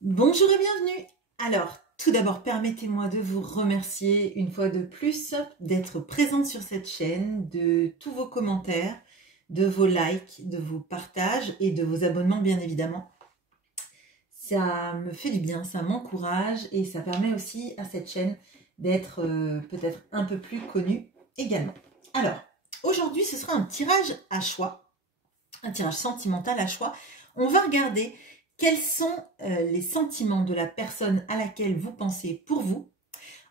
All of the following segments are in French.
Bonjour et bienvenue. Alors, tout d'abord, permettez-moi de vous remercier une fois de plus d'être présente sur cette chaîne, de tous vos commentaires, de vos likes, de vos partages et de vos abonnements bien évidemment. Ça me fait du bien, ça m'encourage et ça permet aussi à cette chaîne d'être peut-être un peu plus connue également. Alors, aujourd'hui ce sera un tirage à choix, un tirage sentimental à choix. On va regarder quels sont les sentiments de la personne à laquelle vous pensez pour vous.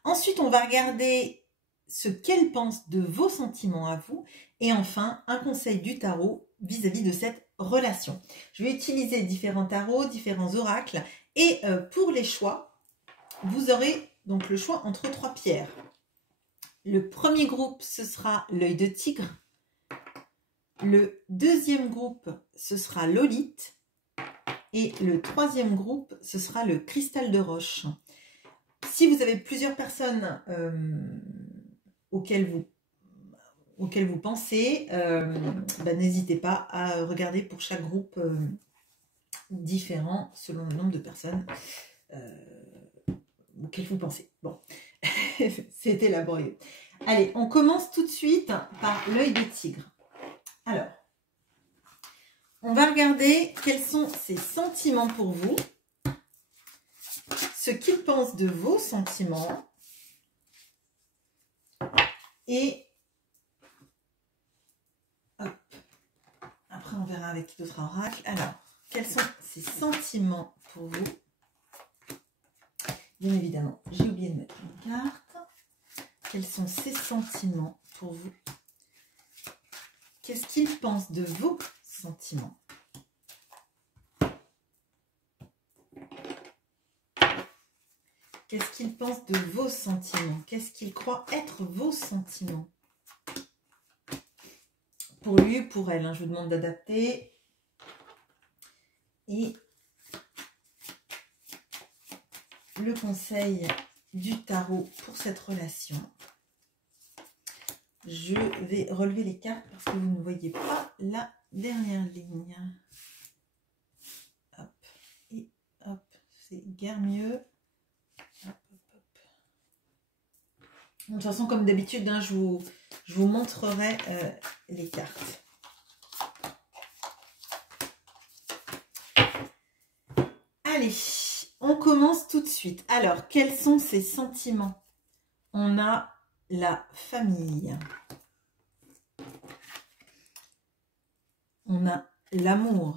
Ensuite, on va regarder ce qu'elle pense de vos sentiments à vous. Et enfin, un conseil du tarot vis-à-vis de cette relation. Je vais utiliser différents tarots, différents oracles. Et pour les choix, vous aurez donc le choix entre trois pierres. Le premier groupe, ce sera l'œil de tigre. Le deuxième groupe, ce sera l'olite. Et le troisième groupe, ce sera le cristal de roche. Si vous avez plusieurs personnes auxquelles vous pensez, n'hésitez pas à regarder pour chaque groupe différent selon le nombre de personnes auxquelles vous pensez. Bon, c'était laborieux. Allez, on commence tout de suite par l'œil de tigre. Alors, on va regarder quels sont ses sentiments pour vous, ce qu'il pense de vos sentiments et hop. Après on verra avec d'autres oracles. Alors, quels sont ses sentiments pour vous? Bien évidemment, j'ai oublié de mettre une carte. Quels sont ses sentiments pour vous? Qu'est-ce qu'il pense de vos sentiments? Qu'est-ce qu'il pense de vos sentiments? Qu'est-ce qu'il croit être vos sentiments? Pour lui ou pour elle, hein, je vous demande d'adapter. Et le conseil du tarot pour cette relation. Je vais relever les cartes parce que vous ne voyez pas la dernière ligne. Hop, et hop, c'est guère mieux. Hop, hop, hop. De toute façon, comme d'habitude, hein, je vous montrerai les cartes. Allez, on commence tout de suite. Alors, quels sont ces sentiments? On a la famille. On a l'amour.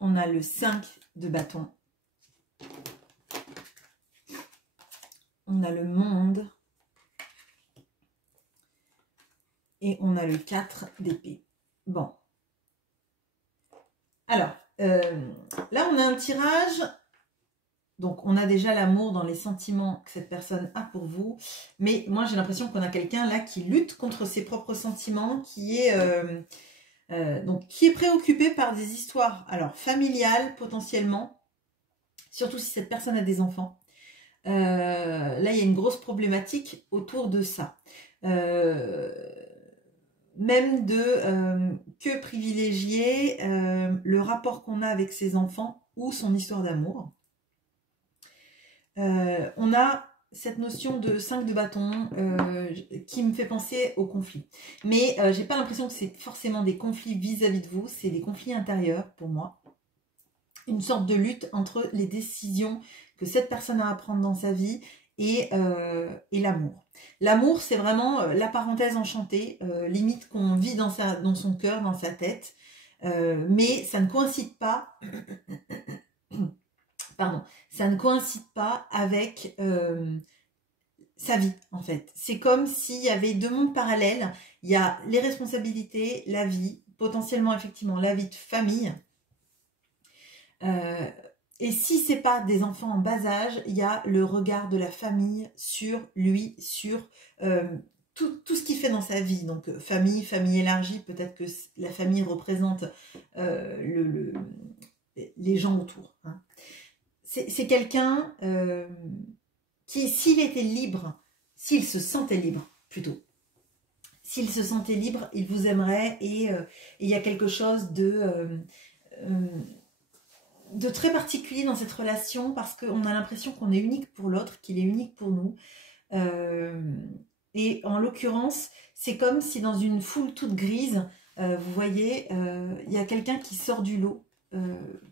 On a le 5 de bâton. On a le monde. Et on a le 4 d'épée. Bon. Alors, là, on a un tirage. Donc, on a déjà l'amour dans les sentiments que cette personne a pour vous. Mais moi, j'ai l'impression qu'on a quelqu'un là qui lutte contre ses propres sentiments, qui est préoccupé par des histoires, alors familiales potentiellement, surtout si cette personne a des enfants. Là, il y a une grosse problématique autour de ça. Même de que privilégier le rapport qu'on a avec ses enfants ou son histoire d'amour. On a cette notion de 5 de bâton qui me fait penser au conflit. Mais j'ai pas l'impression que c'est forcément des conflits vis-à-vis de vous, c'est des conflits intérieurs pour moi. Une sorte de lutte entre les décisions que cette personne a à prendre dans sa vie et l'amour. L'amour, c'est vraiment la parenthèse enchantée, limite qu'on vit dans son cœur, dans sa tête, mais ça ne coïncide pas... Pardon, ça ne coïncide pas avec sa vie, en fait. C'est comme s'il y avait deux mondes parallèles. Il y a les responsabilités, la vie, potentiellement, effectivement, la vie de famille. Et si ce n'est pas des enfants en bas âge, il y a le regard de la famille sur lui, sur tout ce qu'il fait dans sa vie. Donc, famille élargie, peut-être que la famille représente les gens autour, hein. C'est quelqu'un qui, s'il était libre, s'il se sentait libre, plutôt, s'il se sentait libre, il vous aimerait et il y a quelque chose de de très particulier dans cette relation parce qu'on a l'impression qu'on est unique pour l'autre, qu'il est unique pour nous. Et en l'occurrence, c'est comme si dans une foule toute grise, vous voyez, il y a quelqu'un qui sort du lot.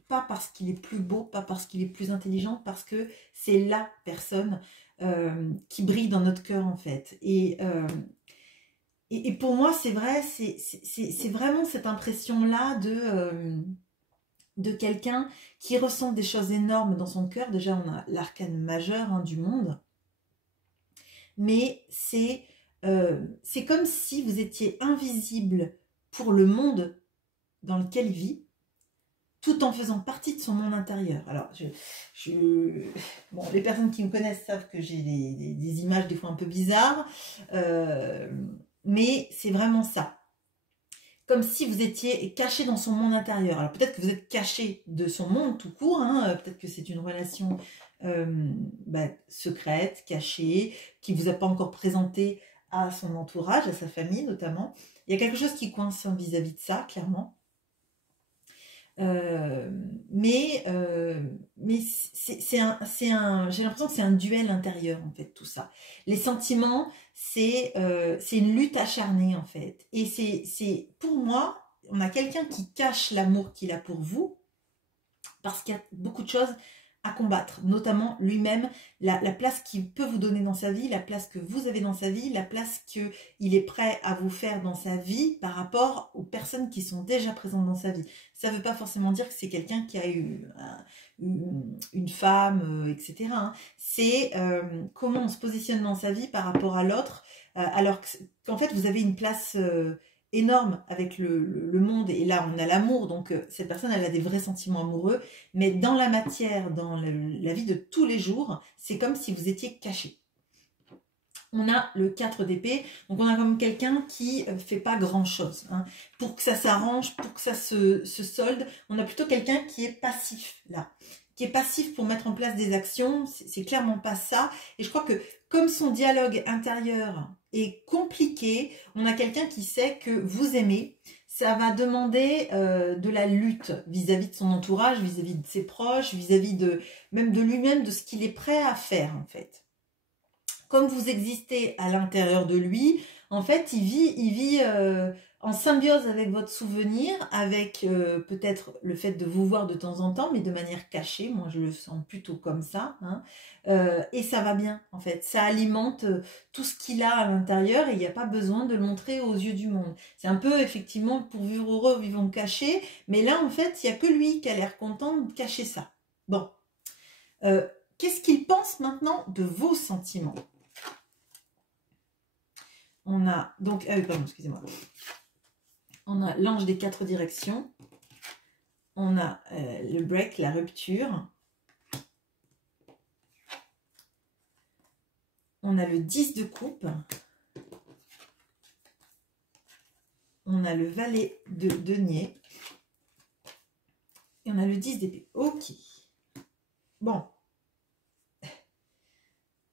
Pas parce qu'il est plus beau, pas parce qu'il est plus intelligent, parce que c'est la personne qui brille dans notre cœur en fait. Et pour moi, c'est vrai, c'est vraiment cette impression-là de quelqu'un qui ressent des choses énormes dans son cœur. Déjà, on a l'arcane majeur hein, du monde. Mais c'est comme si vous étiez invisible pour le monde dans lequel il vit, tout en faisant partie de son monde intérieur. Alors, bon, les personnes qui me connaissent savent que j'ai des images des fois un peu bizarres, mais c'est vraiment ça. Comme si vous étiez caché dans son monde intérieur. Alors peut-être que vous êtes caché de son monde tout court, hein, peut-être que c'est une relation secrète, cachée, qui ne vous a pas encore présenté à son entourage, à sa famille notamment. Il y a quelque chose qui coince vis-à-vis de ça, clairement. Mais j'ai l'impression que c'est un duel intérieur en fait tout ça. Les sentiments, c'est une lutte acharnée en fait. Et c'est pour moi, on a quelqu'un qui cache l'amour qu'il a pour vous parce qu'il y a beaucoup de choses à combattre, notamment lui-même, la place qu'il peut vous donner dans sa vie, la place que vous avez dans sa vie, la place qu'il est prêt à vous faire dans sa vie par rapport aux personnes qui sont déjà présentes dans sa vie. Ça ne veut pas forcément dire que c'est quelqu'un qui a eu une femme, etc. Hein. C'est comment on se positionne dans sa vie par rapport à l'autre, alors qu'en fait vous avez une place énorme avec le monde, et là on a l'amour, donc cette personne elle a des vrais sentiments amoureux, mais dans la matière, dans la vie de tous les jours, c'est comme si vous étiez caché. On a le 4 d'épée, donc on a comme quelqu'un qui fait pas grand chose, hein. Pour que ça s'arrange, pour que ça se solde, on a plutôt quelqu'un qui est passif là, qui est passif pour mettre en place des actions, c'est clairement pas ça, et je crois que comme son dialogue intérieur est compliqué, on a quelqu'un qui sait que vous aimez, ça va demander de la lutte vis-à-vis de son entourage, vis-à-vis de ses proches, vis-à-vis même de lui-même, de ce qu'il est prêt à faire en fait. Comme vous existez à l'intérieur de lui, en fait, il vit en symbiose avec votre souvenir, avec peut-être le fait de vous voir de temps en temps, mais de manière cachée. Moi, je le sens plutôt comme ça. Hein. Et ça va bien, en fait. Ça alimente tout ce qu'il a à l'intérieur et il n'y a pas besoin de le montrer aux yeux du monde. C'est un peu, effectivement, pour vivre heureux, vivons cachés. Mais là, en fait, il n'y a que lui qui a l'air content de cacher ça. Bon. Qu'est-ce qu'il pense maintenant de vos sentiments ? On a donc, pardon, excusez-moi. On a l'ange des 4 directions. On a le break, la rupture. On a le 10 de coupe. On a le valet de denier. Et on a le 10 d'épée. Ok. Bon.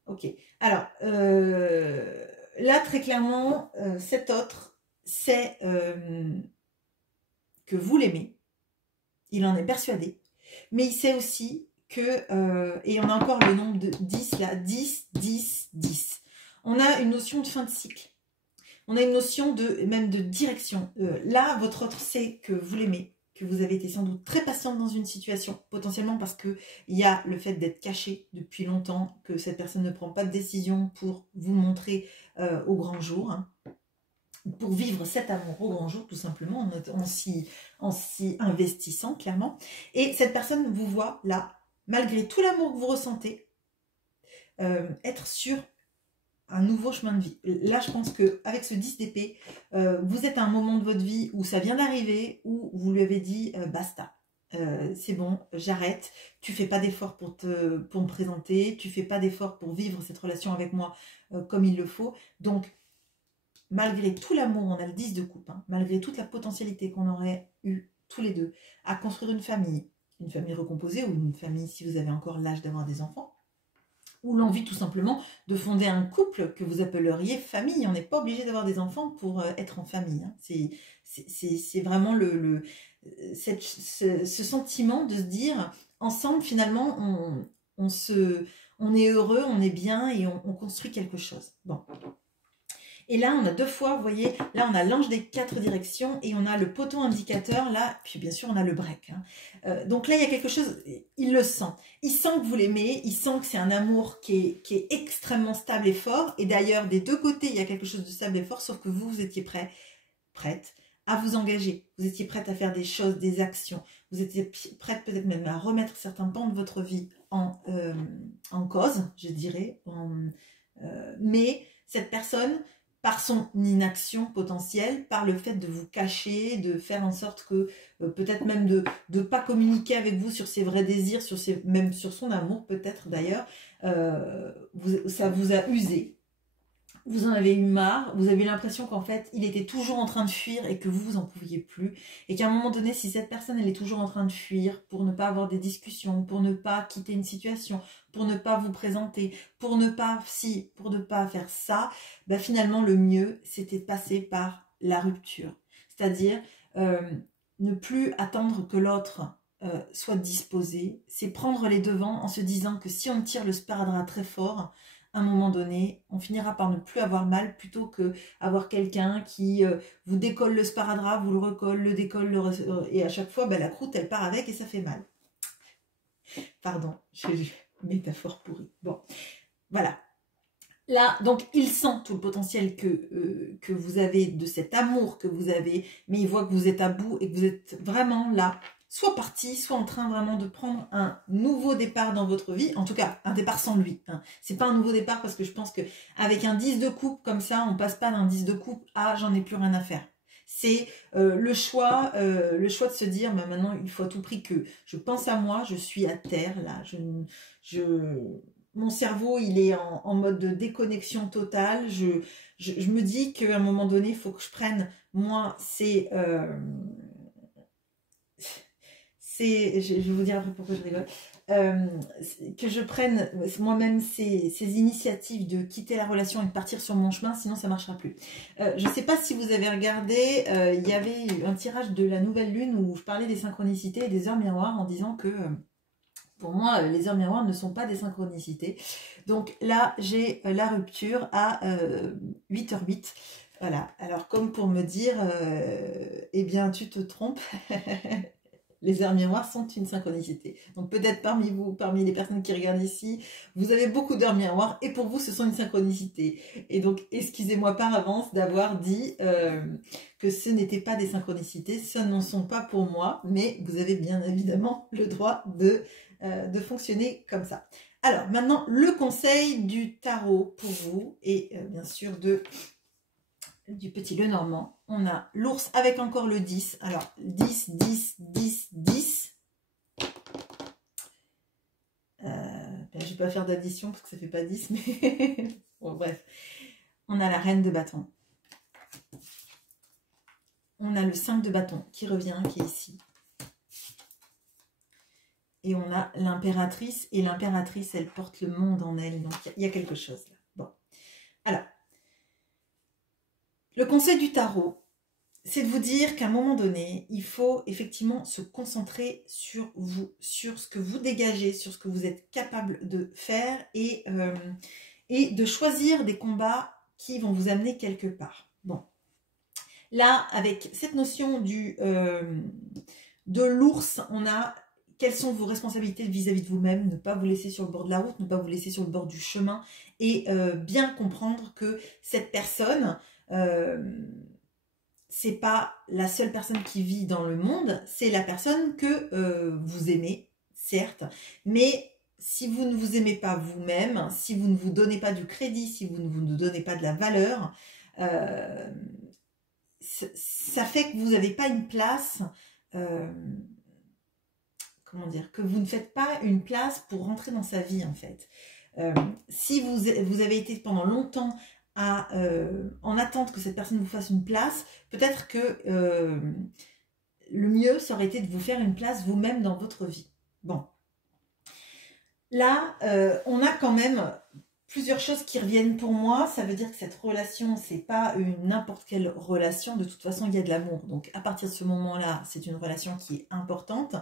Ok. Alors, là, très clairement, cet autre, c'est que vous l'aimez. Il en est persuadé. Mais il sait aussi que, et on a encore le nombre de 10 là, 10, 10, 10. On a une notion de fin de cycle. On a une notion même de direction. Là, votre autre sait que vous l'aimez, que vous avez été sans doute très patiente dans une situation, potentiellement parce qu'il y a le fait d'être caché depuis longtemps, que cette personne ne prend pas de décision pour vous montrer au grand jour, hein, pour vivre cet amour au grand jour, tout simplement, en s'y investissant, clairement. Et cette personne vous voit là, malgré tout l'amour que vous ressentez, être sur un nouveau chemin de vie. Là, je pense qu'avec ce 10 d'épée, vous êtes à un moment de votre vie où ça vient d'arriver, où vous lui avez dit basta. C'est bon, j'arrête. Tu fais pas d'effort pour me présenter, tu fais pas d'effort pour vivre cette relation avec moi comme il le faut. Donc, malgré tout l'amour, on a le 10 de coupe, hein, malgré toute la potentialité qu'on aurait eu tous les deux à construire une famille recomposée ou une famille si vous avez encore l'âge d'avoir des enfants, ou l'envie tout simplement de fonder un couple que vous appelleriez famille. On n'est pas obligé d'avoir des enfants pour être en famille. Hein. C'est vraiment ce sentiment de se dire, ensemble, finalement, on est heureux, on est bien et on construit quelque chose. Bon. Et là, on a deux fois, vous voyez, là, on a l'ange des 4 directions et on a le poteau indicateur, là, puis bien sûr, on a le break. Hein. Donc là, il y a quelque chose, il le sent. Il sent que vous l'aimez, il sent que c'est un amour qui est extrêmement stable et fort. Et d'ailleurs, des deux côtés, il y a quelque chose de stable et fort, sauf que vous étiez prête à vous engager. Vous étiez prête à faire des choses, des actions. Vous étiez prête peut-être même à remettre certains pans de votre vie en cause, je dirais. Mais cette personne, par son inaction potentielle, par le fait de vous cacher, de faire en sorte que peut-être même de ne pas communiquer avec vous sur ses vrais désirs, même sur son amour peut-être d'ailleurs, ça vous a usé. Vous en avez eu marre, vous avez l'impression qu'en fait, il était toujours en train de fuir et que vous en pouviez plus. Et qu'à un moment donné, si cette personne, elle est toujours en train de fuir pour ne pas avoir des discussions, pour ne pas quitter une situation, pour ne pas vous présenter, pour ne pas faire ça, bah finalement, le mieux, c'était de passer par la rupture. C'est-à-dire, ne plus attendre que l'autre soit disposé. C'est prendre les devants en se disant que si on tire le sparadrap très fort, à un moment donné, on finira par ne plus avoir mal plutôt que avoir quelqu'un qui vous décolle le sparadrap, vous le recolle, le décolle, et à chaque fois, bah, la croûte, elle part avec et ça fait mal. Pardon, j'ai une métaphore pourrie. Bon, voilà. Là, donc, il sent tout le potentiel que vous avez, de cet amour que vous avez, mais il voit que vous êtes à bout et que vous êtes vraiment là, soit parti, soit en train vraiment de prendre un nouveau départ dans votre vie, en tout cas un départ sans lui. Hein. C'est pas un nouveau départ parce que je pense qu'avec un 10 de coupe comme ça, on passe pas d'un 10 de coupe à j'en ai plus rien à faire. C'est le choix de se dire bah, maintenant il faut à tout prix que je pense à moi, je suis à terre là, mon cerveau il est en mode de déconnexion totale, je me dis qu'à un moment donné il faut que je prenne moi je vais vous dire après pourquoi je rigole, que je prenne moi-même ces initiatives de quitter la relation et de partir sur mon chemin, sinon ça ne marchera plus. Je ne sais pas si vous avez regardé, il y avait un tirage de la nouvelle lune où je parlais des synchronicités et des heures miroirs en disant que pour moi, les heures miroirs ne sont pas des synchronicités. Donc là, j'ai la rupture à 8h08. Voilà, alors comme pour me dire, eh bien tu te trompes, les heures miroirs sont une synchronicité. Donc peut-être parmi vous, parmi les personnes qui regardent ici, vous avez beaucoup d'heures miroirs et pour vous ce sont une synchronicité. Et donc excusez-moi par avance d'avoir dit que ce n'était pas des synchronicités, ce n'en sont pas pour moi, mais vous avez bien évidemment le droit de fonctionner comme ça. Alors maintenant le conseil du tarot pour vous et bien sûr du petit Lenormand, on a l'ours avec encore le 10. Alors, 10, 10, 10, 10. Je ne vais pas faire d'addition parce que ça ne fait pas 10, mais bon, bref. On a la reine de bâton. On a le 5 de bâton qui revient, qui est ici. Et on a l'impératrice. Et l'impératrice, elle porte le monde en elle. Donc, il y a quelque chose là. Bon. Alors, le conseil du tarot, c'est de vous dire qu'à un moment donné, il faut effectivement se concentrer sur vous, sur ce que vous dégagez, sur ce que vous êtes capable de faire et de choisir des combats qui vont vous amener quelque part. Bon, là, avec cette notion de l'ours, on a quelles sont vos responsabilités vis-à-vis de vous-même, ne pas vous laisser sur le bord de la route, ne pas vous laisser sur le bord du chemin et bien comprendre que cette personne... c'est pas la seule personne qui vit dans le monde, c'est la personne que vous aimez, certes, mais si vous ne vous aimez pas vous-même, si vous ne vous donnez pas du crédit, si vous ne vous donnez pas de la valeur, ça fait que vous n'avez pas une place, comment dire, que vous ne faites pas une place pour rentrer dans sa vie en fait. Si vous avez été pendant longtemps en attente que cette personne vous fasse une place, peut-être que le mieux, ça aurait été de vous faire une place vous-même dans votre vie. Bon. Là, on a quand même plusieurs choses qui reviennent pour moi. Ça veut dire que cette relation, c'est pas n'importe quelle relation. De toute façon, il y a de l'amour. Donc, à partir de ce moment-là, c'est une relation qui est importante,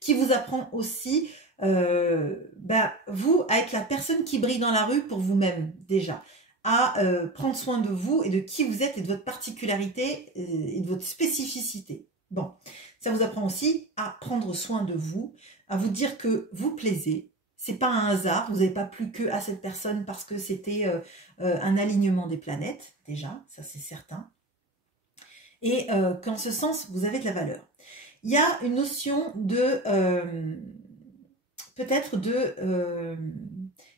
qui vous apprend aussi, vous, à être la personne qui brille dans la rue pour vous-même, déjà. À prendre soin de vous et de qui vous êtes et de votre particularité et de votre spécificité. Bon, ça vous apprend aussi à prendre soin de vous, à vous dire que vous plaisez. C'est pas un hasard, vous n'avez pas plu que à cette personne parce que c'était un alignement des planètes, déjà, ça c'est certain. Et qu'en ce sens, vous avez de la valeur. Il y a une notion de, peut-être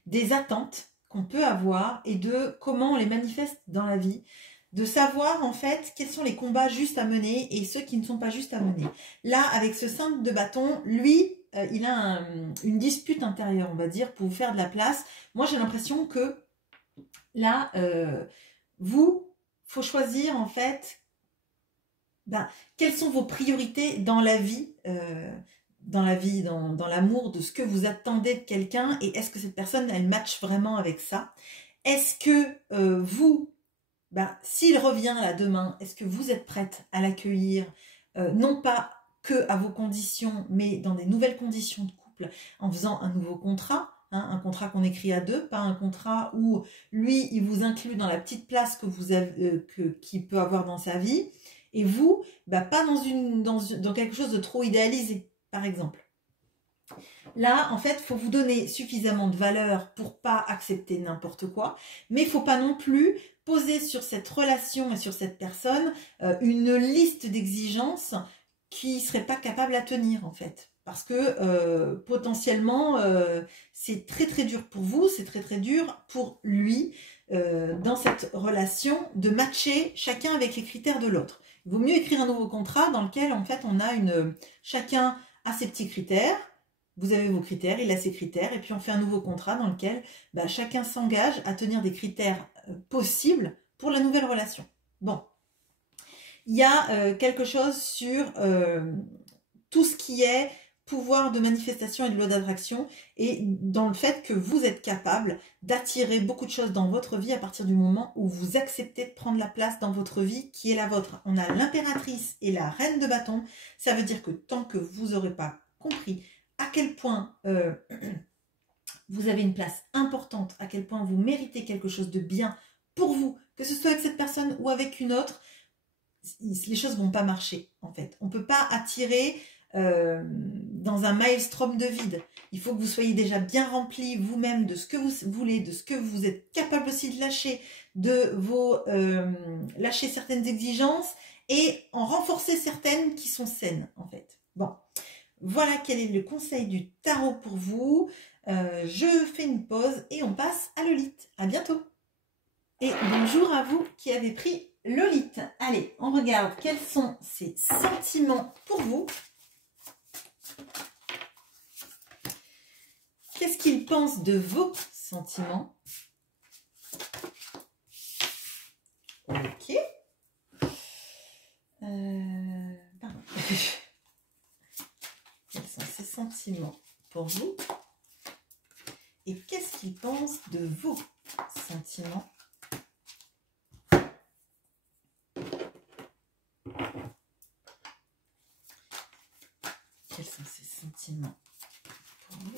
des attentes qu'on peut avoir et de comment on les manifeste dans la vie. De savoir en fait quels sont les combats justes à mener et ceux qui ne sont pas justes à mener. Là, avec ce 5 de bâton, lui, il a une dispute intérieure, on va dire, pour vous faire de la place. Moi, j'ai l'impression que là, faut choisir en fait quelles sont vos priorités dans la vie, dans l'amour, de ce que vous attendez de quelqu'un et est-ce que cette personne, elle match vraiment avec ça? Est-ce que s'il revient là demain, est-ce que vous êtes prête à l'accueillir, non pas que à vos conditions, mais dans des nouvelles conditions de couple, en faisant un nouveau contrat, hein, un contrat qu'on écrit à deux, pas un contrat où lui, il vous inclut dans la petite place que vous avez, qu'il peut avoir dans sa vie, et vous, pas dans quelque chose de trop idéalisé, par exemple. Là, en fait, il faut vous donner suffisamment de valeur pour pas accepter n'importe quoi, mais il ne faut pas non plus poser sur cette relation et sur cette personne une liste d'exigences qui ne serait pas capable à tenir, en fait. Parce que potentiellement, c'est très très dur pour vous, c'est très très dur pour lui, dans cette relation, de matcher chacun avec les critères de l'autre. Il vaut mieux écrire un nouveau contrat dans lequel, en fait, on a chacun a ses petits critères. Vous avez vos critères, il a ses critères, et puis on fait un nouveau contrat dans lequel chacun s'engage à tenir des critères possibles pour la nouvelle relation. Bon, il y a quelque chose sur tout ce qui est pouvoir de manifestation et de loi d'attraction, et dans le fait que vous êtes capable d'attirer beaucoup de choses dans votre vie à partir du moment où vous acceptez de prendre la place dans votre vie qui est la vôtre. On a l'impératrice et la reine de bâton, ça veut dire que tant que vous n'aurez pas compris à quel point vous avez une place importante, à quel point vous méritez quelque chose de bien pour vous, que ce soit avec cette personne ou avec une autre, les choses ne vont pas marcher en fait. On ne peut pas attirer dans un maelstrom de vide. Il faut que vous soyez déjà bien rempli vous-même de ce que vous voulez, de ce que vous êtes capable aussi de lâcher, lâcher certaines exigences et en renforcer certaines qui sont saines en fait. Bon. Voilà quel est le conseil du tarot pour vous. Je fais une pause et on passe à Lolite. À bientôt. Et bonjour à vous qui avez pris Lolite. Allez, on regarde quels sont ces sentiments pour vous. Qu'est-ce qu'il pense de vos sentiments? Ok. Pardon. Quels sont ses sentiments pour vous? Et qu'est-ce qu'il pense de vos sentiments? Quels sont ses sentiments pour vous?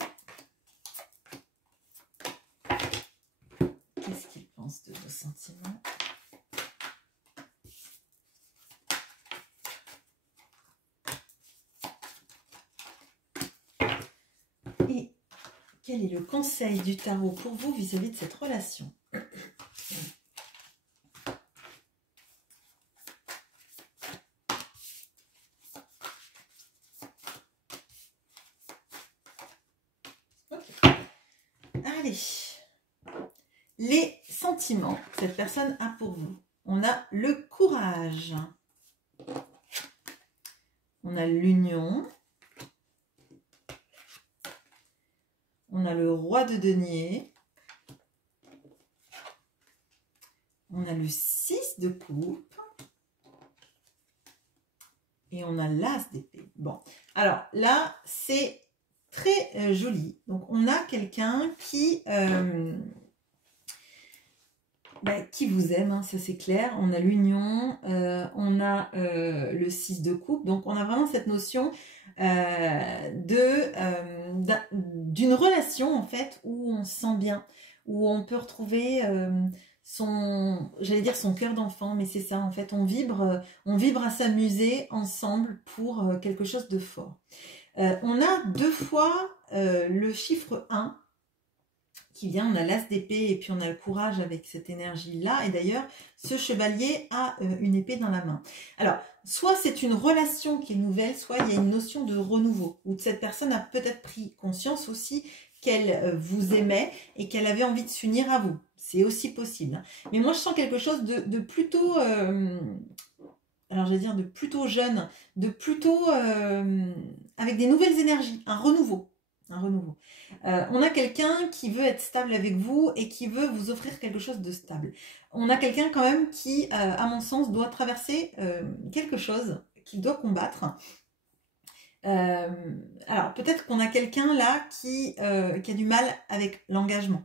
Qu'est-ce qu'il pense de vos sentiments? Et quel est le conseil du tarot pour vous vis-à-vis de cette relation? Okay. Allez, les sentiments que cette personne a pour vous. On a le courage. On a l'union. On a le roi de denier. On a le 6 de coupe. Et on a l'as d'épée. Bon, alors là, c'est très joli. Donc, on a quelqu'un qui qui vous aime, hein, ça c'est clair. On a l'union, on a le 6 de coupe, donc on a vraiment cette notion d'une relation en fait où on se sent bien, où on peut retrouver j'allais dire son cœur d'enfant, mais c'est ça en fait, on vibre à s'amuser ensemble pour quelque chose de fort. On a 2 fois le chiffre 1 qui vient, on a l'as d'épée et puis on a le courage avec cette énergie-là. Et d'ailleurs, ce chevalier a une épée dans la main. Alors, soit c'est une relation qui est nouvelle, soit il y a une notion de renouveau, où cette personne a peut-être pris conscience aussi qu'elle vous aimait et qu'elle avait envie de s'unir à vous. C'est aussi possible. Hein. Mais moi, je sens quelque chose de plutôt... alors, je vais dire de plutôt jeune, de plutôt avec des nouvelles énergies, un renouveau. Un renouveau. On a quelqu'un qui veut être stable avec vous et qui veut vous offrir quelque chose de stable. On a quelqu'un quand même qui, à mon sens, doit traverser quelque chose, qu'il doit combattre. Alors, peut-être qu'on a quelqu'un là qui a du mal avec l'engagement.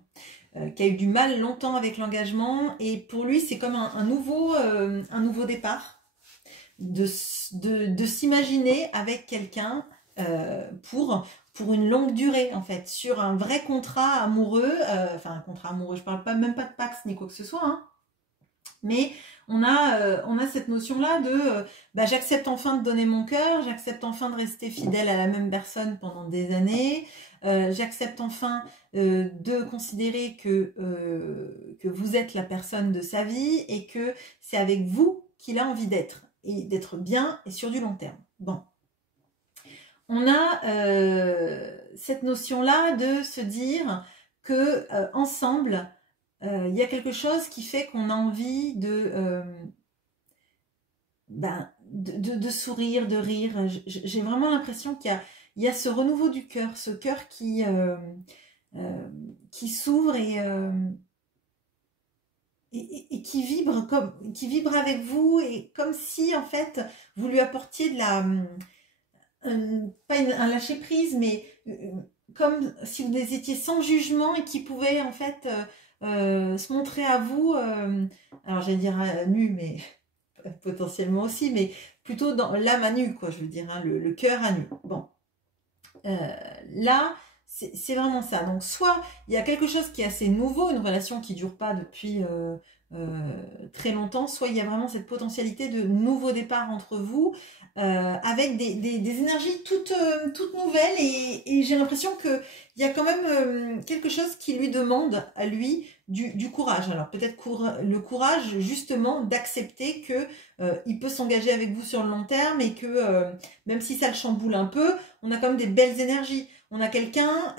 Qui a eu du mal longtemps avec l'engagement. Et pour lui, c'est comme un nouveau départ. De s'imaginer avec quelqu'un pour une longue durée en fait, sur un vrai contrat amoureux, enfin un contrat amoureux, je parle même pas de Pax ni quoi que ce soit, hein, mais on a cette notion-là de j'accepte enfin de donner mon cœur, j'accepte enfin de rester fidèle à la même personne pendant des années, j'accepte enfin de considérer que vous êtes la personne de sa vie et que c'est avec vous qu'il a envie d'être, et d'être bien et sur du long terme. Bon. On a cette notion-là de se dire que ensemble, il y a quelque chose qui fait qu'on a envie de sourire, de rire. J'ai vraiment l'impression qu'il y a ce renouveau du cœur, ce cœur qui s'ouvre et qui vibre avec vous, et comme si en fait vous lui apportiez de la pas un lâcher prise, mais comme si vous étiez sans jugement et qui pouvait en fait se montrer à vous, alors j'allais dire nu, mais potentiellement aussi, mais plutôt dans l'âme à nu, quoi, je veux dire, hein, le cœur à nu. Bon, là, c'est vraiment ça. Donc, soit il y a quelque chose qui est assez nouveau, une relation qui dure pas depuis très longtemps, soit il y a vraiment cette potentialité de nouveau départ entre vous, avec des énergies toutes nouvelles, et j'ai l'impression qu'il y a quand même quelque chose qui lui demande à lui du courage. Alors peut-être le courage justement d'accepter que il peut s'engager avec vous sur le long terme, et que même si ça le chamboule un peu, on a quand même des belles énergies. On a quelqu'un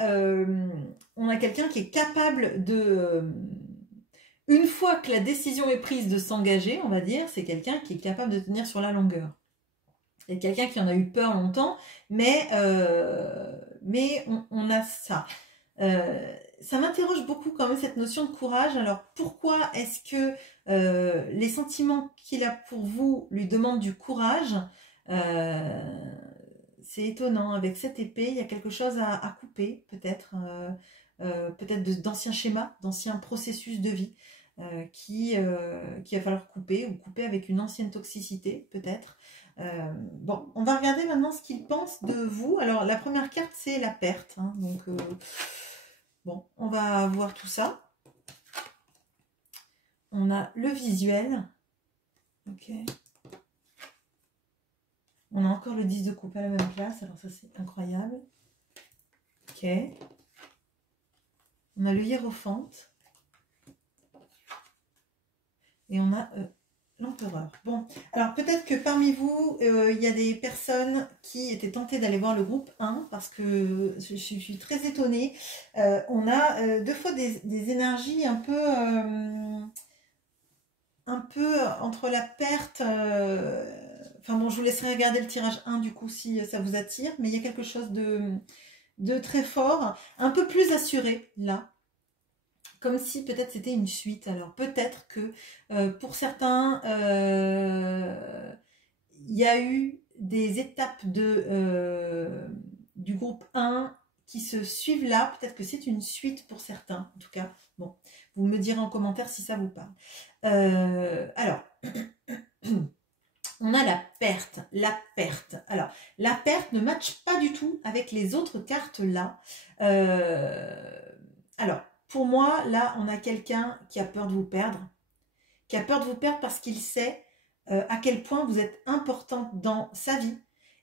qui est capable de... une fois que la décision est prise de s'engager, on va dire, c'est quelqu'un qui est capable de tenir sur la longueur. C'est quelqu'un qui en a eu peur longtemps, mais on a ça. Ça m'interroge beaucoup quand même, cette notion de courage. Alors pourquoi est-ce que les sentiments qu'il a pour vous lui demandent du courage? C'est étonnant. Avec cette épée, il y a quelque chose à couper, peut-être. Peut-être d'anciens schémas, d'anciens processus de vie qu'il va falloir couper, ou couper avec une ancienne toxicité, peut-être. Bon, on va regarder maintenant ce qu'il pense de vous. Alors, la première carte, c'est la perte. Hein, donc, bon, on va voir tout ça. On a le visuel. Ok. On a encore le 10 de coupe à la même place. Alors, ça, c'est incroyable. Ok. On a le hiérophante. Et on a... l'empereur. Bon, alors peut-être que parmi vous, il y a des personnes qui étaient tentées d'aller voir le groupe 1, parce que je suis très étonnée. On a 2 fois des énergies un peu entre la perte... enfin bon, je vous laisserai regarder le tirage 1 du coup si ça vous attire, mais il y a quelque chose de très fort, un peu plus assuré là. Comme si peut-être c'était une suite. Alors peut-être que pour certains, il y a eu des étapes du groupe 1 qui se suivent là. Peut-être que c'est une suite pour certains, en tout cas. Bon, vous me direz en commentaire si ça vous parle. Alors, on a la perte, la perte. Alors, la perte ne matche pas du tout avec les autres cartes là. Alors, pour moi, là, on a quelqu'un qui a peur de vous perdre. Qui a peur de vous perdre parce qu'il sait à quel point vous êtes importante dans sa vie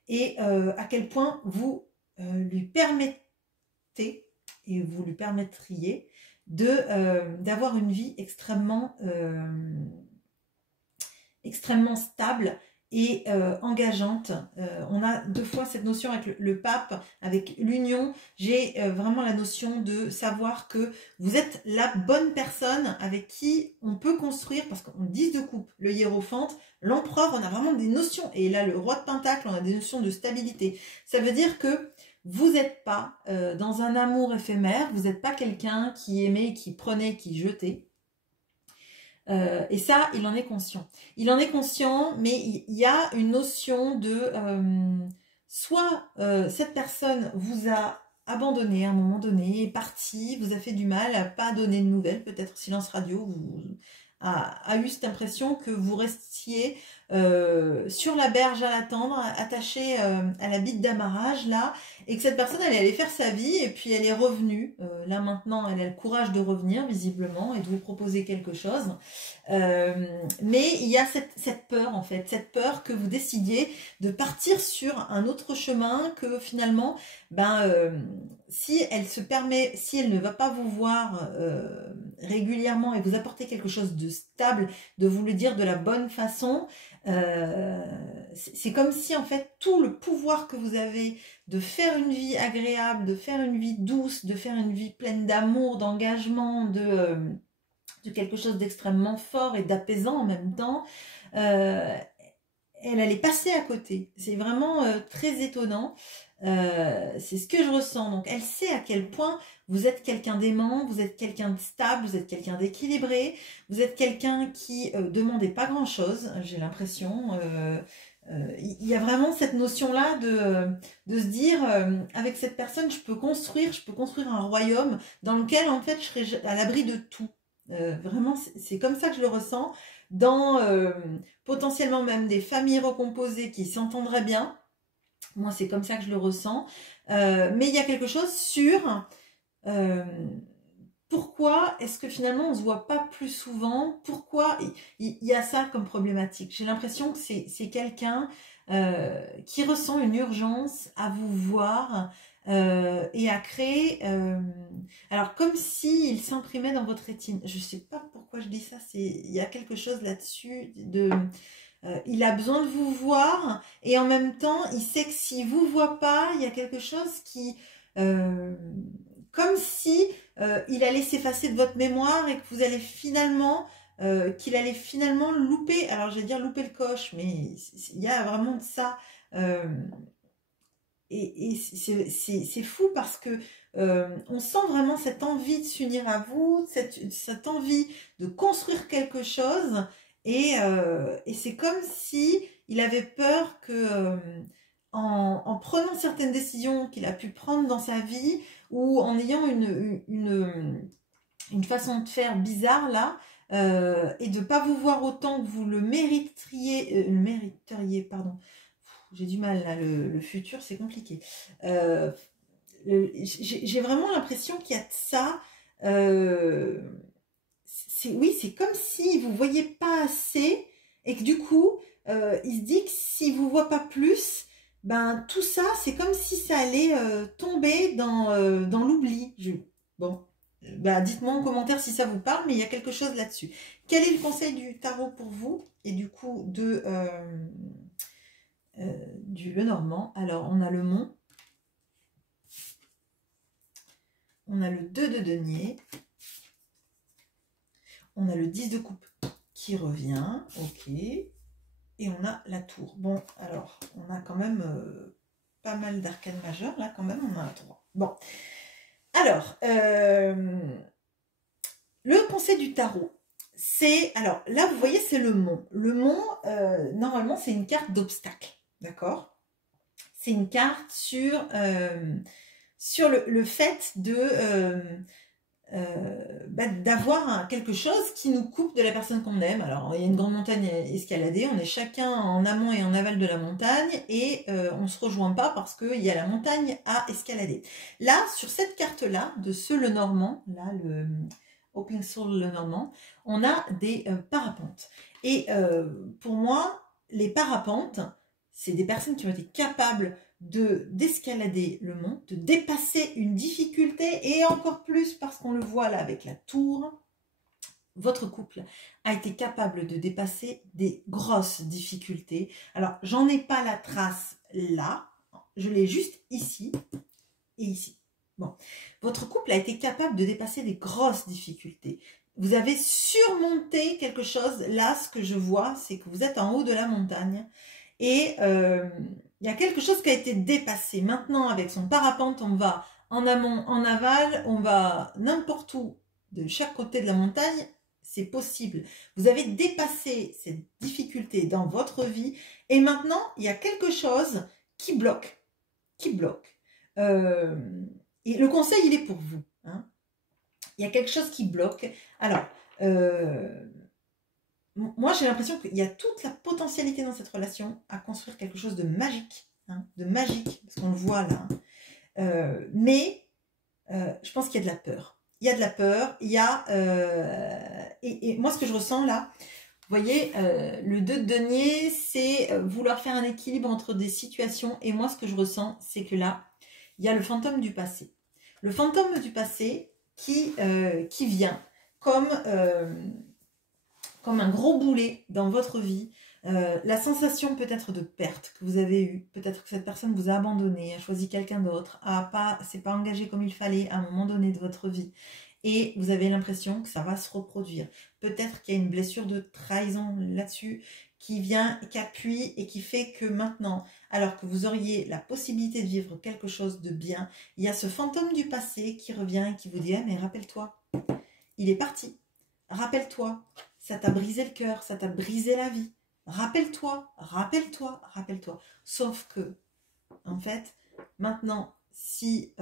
et à quel point vous lui permettez et vous lui permettriez d'avoir une vie extrêmement stable et engageante. On a deux fois cette notion avec le pape, avec l'union. J'ai vraiment la notion de savoir que vous êtes la bonne personne avec qui on peut construire, parce qu'on 10 de coupe, le hiérophante, l'empereur, on a vraiment des notions, et là le roi de pentacle, on a des notions de stabilité. Ça veut dire que vous n'êtes pas dans un amour éphémère, vous n'êtes pas quelqu'un qui aimait, qui prenait, qui jetait. Et ça, il en est conscient. Il en est conscient, mais il y a une notion de... soit cette personne vous a abandonné à un moment donné, est partie, vous a fait du mal, pas donné de nouvelles, peut-être silence radio, a eu cette impression que vous restiez sur la berge à l'attendre, attaché à la bite d'amarrage là, et que cette personne elle allait faire sa vie et puis elle est revenue. Là maintenant elle a le courage de revenir visiblement et de vous proposer quelque chose. Mais il y a cette peur en fait, cette peur que vous décidiez de partir sur un autre chemin, que finalement si elle se permet, si elle ne va pas vous voir régulièrement et vous apporter quelque chose de stable, de vous le dire de la bonne façon, c'est comme si en fait tout le pouvoir que vous avez de faire une vie agréable, de faire une vie douce, de faire une vie pleine d'amour, d'engagement, de quelque chose d'extrêmement fort et d'apaisant en même temps, elle allait passer à côté. C'est vraiment très étonnant. C'est ce que je ressens. Donc elle sait à quel point vous êtes quelqu'un d'aimant, vous êtes quelqu'un de stable, vous êtes quelqu'un d'équilibré, vous êtes quelqu'un qui demandait pas grand chose, j'ai l'impression. Il y a vraiment cette notion là de se dire avec cette personne je peux construire un royaume dans lequel en fait je serai à l'abri de tout. Vraiment c'est comme ça que je le ressens, dans potentiellement même des familles recomposées qui s'entendraient bien. Moi, c'est comme ça que je le ressens. Mais il y a quelque chose sur pourquoi est-ce que finalement on ne se voit pas plus souvent? Pourquoi il y a ça comme problématique? J'ai l'impression que c'est quelqu'un qui ressent une urgence à vous voir et à créer... alors, comme s'il s'imprimait dans votre rétine. Je ne sais pas pourquoi je dis ça. Il y a quelque chose là-dessus de... il a besoin de vous voir et en même temps, il sait que s'il ne vous voit pas, il y a quelque chose qui... comme si il allait s'effacer de votre mémoire et que vous allez finalement... qu'il allait finalement louper... Alors, j'allais dire louper le coche, mais il y a vraiment de ça... et c'est fou parce que on sent vraiment cette envie de s'unir à vous, cette envie de construire quelque chose, et c'est comme si il avait peur que en prenant certaines décisions qu'il a pu prendre dans sa vie, ou en ayant une façon de faire bizarre là, et de ne pas vous voir autant que vous le mériteriez, pardon. J'ai du mal là, le futur c'est compliqué. J'ai vraiment l'impression qu'il y a de ça. Oui, c'est comme s'il ne vous voyait pas assez et que du coup, il se dit que s'il ne vous voit pas plus, ben tout ça, c'est comme si ça allait tomber dans l'oubli. Bon, ben, dites-moi en commentaire si ça vous parle, mais il y a quelque chose là-dessus. Quel est le conseil du tarot pour vous et du coup du Lenormand? Alors, on a le Mont, on a le 2 de denier, on a le 10 de coupe qui revient, ok, et on a la tour. Bon, alors, on a quand même pas mal d'arcanes majeures, là quand même, on a un 3. Bon, alors, le conseil du tarot, c'est, alors là, vous voyez, c'est le Mont. Le Mont, normalement, c'est une carte d'obstacle, d'accord? C'est une carte sur sur le fait de d'avoir quelque chose qui nous coupe de la personne qu'on aime. Alors, il y a une grande montagne à escalader, on est chacun en amont et en aval de la montagne, et on se rejoint pas parce qu'il y a la montagne à escalader. Là, sur cette carte-là, de ce Lenormand, là, le Hoping sur le Lenormand, on a des parapentes. Et pour moi, les parapentes, c'est des personnes qui ont été capables d'escalader le mont, de dépasser une difficulté, et encore plus parce qu'on le voit là avec la tour, votre couple a été capable de dépasser des grosses difficultés. Alors, j'en ai pas la trace là, je l'ai juste ici et ici. Bon, votre couple a été capable de dépasser des grosses difficultés. Vous avez surmonté quelque chose. Là, ce que je vois, c'est que vous êtes en haut de la montagne et il y a quelque chose qui a été dépassé. Maintenant, avec son parapente, on va en amont, en aval, on va n'importe où, de chaque côté de la montagne, c'est possible. Vous avez dépassé cette difficulté dans votre vie et maintenant, il y a quelque chose qui bloque. Et le conseil, il est pour vous. Hein. Il y a quelque chose qui bloque. Alors, moi, j'ai l'impression qu'il y a toute la potentialité dans cette relation à construire quelque chose de magique. Hein, parce qu'on le voit là. Mais je pense qu'il y a de la peur. Il y a de la peur. Il y a... et moi, ce que je ressens là, vous voyez, le 2 de denier, c'est vouloir faire un équilibre entre des situations. Et moi, ce que je ressens, c'est que là, il y a le fantôme du passé. Le fantôme du passé qui vient comme un gros boulet dans votre vie. La sensation peut-être de perte que vous avez eue. Peut-être que cette personne vous a abandonné, a choisi quelqu'un d'autre, s'est pas engagé comme il fallait à un moment donné de votre vie. Et vous avez l'impression que ça va se reproduire. Peut-être qu'il y a une blessure de trahison là-dessus qui vient, qui appuie et qui fait que maintenant, alors que vous auriez la possibilité de vivre quelque chose de bien, il y a ce fantôme du passé qui revient et qui vous dit « Ah, mais rappelle-toi, il est parti. Rappelle-toi, ça t'a brisé le cœur, ça t'a brisé la vie. Rappelle-toi, rappelle-toi, rappelle-toi. » Sauf que, en fait, maintenant, si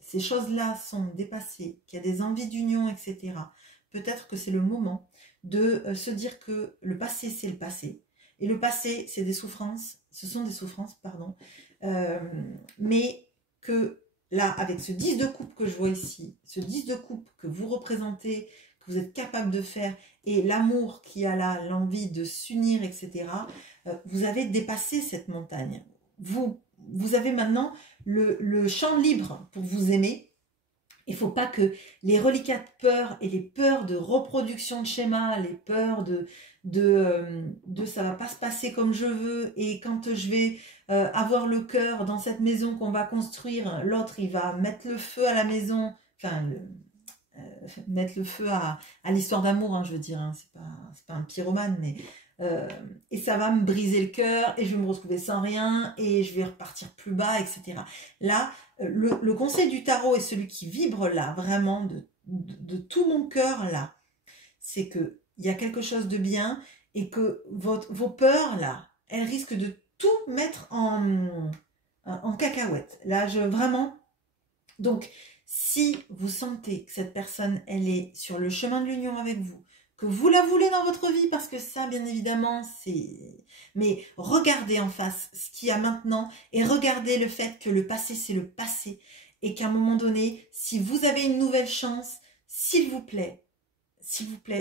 ces choses-là sont dépassées, qu'il y a des envies d'union, etc., peut-être que c'est le moment de se dire que le passé, c'est le passé. Et le passé, c'est des souffrances, ce sont des souffrances, pardon. Mais que là, avec ce 10 de coupe que je vois ici, ce 10 de coupe que vous représentez, que vous êtes capable de faire, et l'amour qui a là, l'envie de s'unir, etc., vous avez dépassé cette montagne. Vous avez maintenant le champ libre pour vous aimer. Il ne faut pas que les reliquats de peur et les peurs de reproduction de schémas, les peurs de ça va pas se passer comme je veux, et quand je vais avoir le cœur dans cette maison qu'on va construire, l'autre il va mettre le feu à la maison, enfin mettre le feu à l'histoire d'amour, hein, je veux dire, hein, c'est pas un pyromane, mais et ça va me briser le cœur et je vais me retrouver sans rien et je vais repartir plus bas, etc. Là, le conseil du tarot est celui qui vibre là, vraiment de tout mon cœur là, c'est que il y a quelque chose de bien et que vos peurs là, elles risquent de tout mettre en cacahuète. Là, vraiment. Donc, si vous sentez que cette personne, elle est sur le chemin de l'union avec vous, que vous la voulez dans votre vie, parce que ça, bien évidemment, c'est... Mais regardez en face ce qu'il y a maintenant et regardez le fait que le passé, c'est le passé. Et qu'à un moment donné, si vous avez une nouvelle chance, s'il vous plaît,